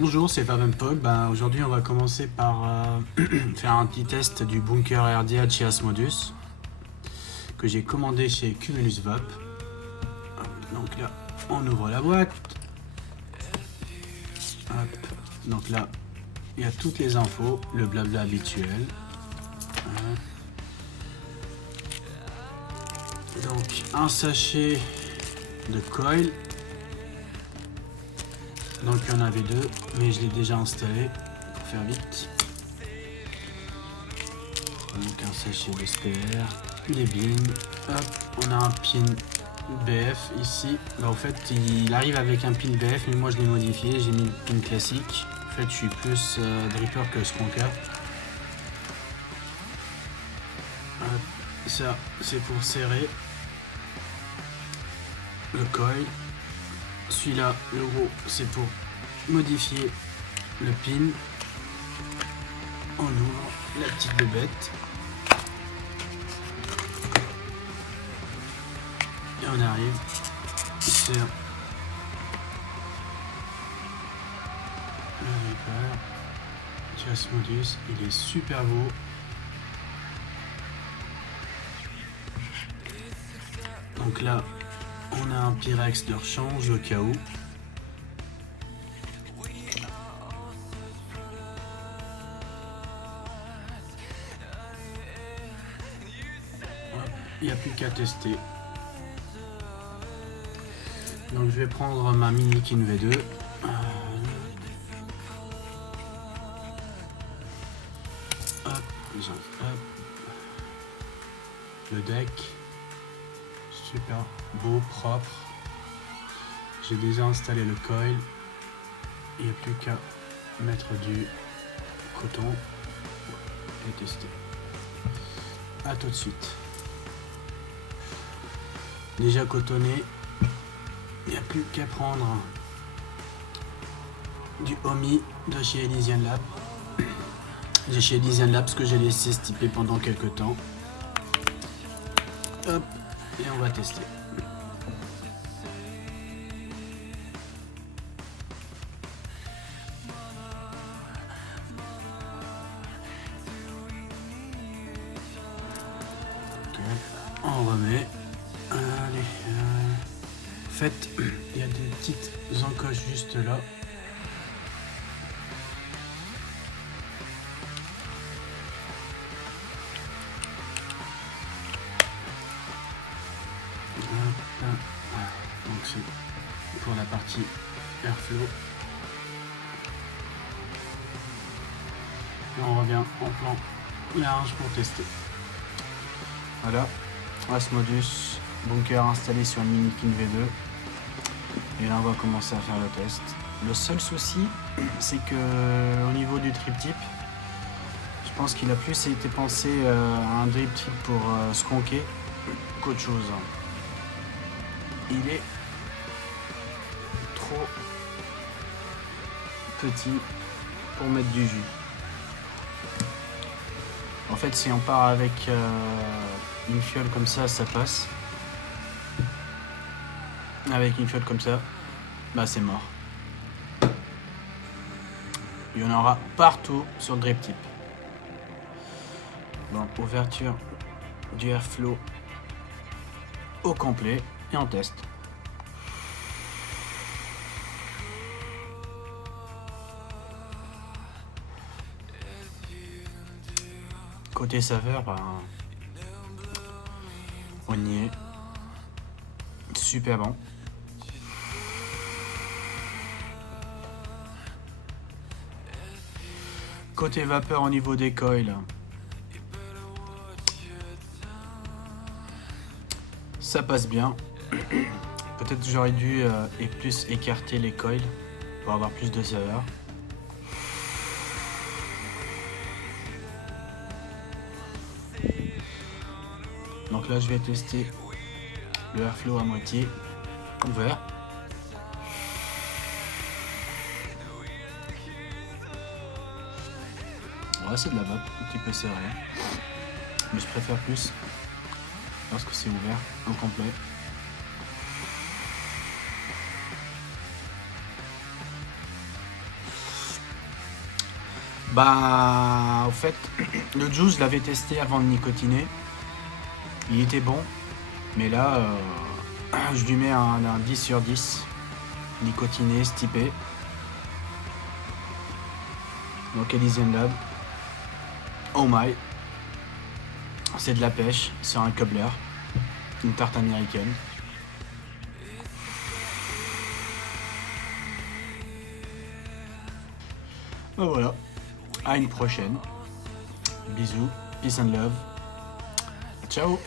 Bonjour, c'est Favenpog. Aujourd'hui, on va commencer par faire un petit test du bunker RDA Chias Modus que j'ai commandé chez Cumulus Vap. Donc là, on ouvre la boîte. Hop. Donc là, il y a toutes les infos, le blabla habituel. Voilà. Donc, un sachet de coil. Donc il y en avait deux, mais je l'ai déjà installé pour faire vite. Donc un sachet de SPR, les bins. Hop, on a un pin BF ici. En fait, il arrive avec un pin BF, mais moi je l'ai modifié. J'ai mis le pin classique. En fait, je suis plus dripper que skunker. Hop, ça, c'est pour serrer le coil. Celui-là, le gros, c'est pour modifier le pin. On ouvre la petite bébête. Et on arrive. Il sert le Reaper. Chias Modus, il est super beau. Donc là, on a un Pyrex de rechange au cas où. Il n'y a plus qu'à tester. Donc je vais prendre ma Minikin V2. Hop, hop. Le deck. Super beau, propre. J'ai déjà installé le coil. Il n'y a plus qu'à mettre du coton et tester. A tout de suite. Déjà cotonné, il n'y a plus qu'à prendre du Omi de chez Elysian Lab. J'ai chez Elysian Lab parce que j'ai laissé stiper pendant quelques temps. Hop, et on va tester. Okay. On remet. Allez. En fait, il y a des petites encoches juste là. Donc c'est pour la partie airflow. Et on revient en plan large pour tester. Voilà, Asmodus bunker installé sur une Minikin V2. Et là on va commencer à faire le test. Le seul souci, c'est que au niveau du drip tip, je pense qu'il a plus été pensé à un drip tip pour skunker qu'autre chose. Il est trop petit pour mettre du jus. En fait, si on part avec une fiole comme ça passe. Avec une fiole comme ça, bah c'est mort. Il y en aura partout sur le drip tip. Bon, ouverture du airflow au complet et on teste. Côté saveur, on y est. Super bon. Côté vapeur au niveau des coils, ça passe bien. Peut-être que j'aurais dû plus écarter les coils pour avoir plus de saveur. Donc là je vais tester le airflow à moitié ouvert. Ouais, c'est de la vape, un petit peu serré. Mais je préfère plus lorsque c'est ouvert au complet. Bah, au fait, le juice, je l'avais testé avant de nicotiner. Il était bon, mais là, je lui mets un 10 sur 10. Nicotiné, stipé. Donc Elysian Lab. Oh my. C'est de la pêche, c'est un cobbler. Une tarte américaine. Ben voilà. À une prochaine. Bisous. Peace and love. Ciao.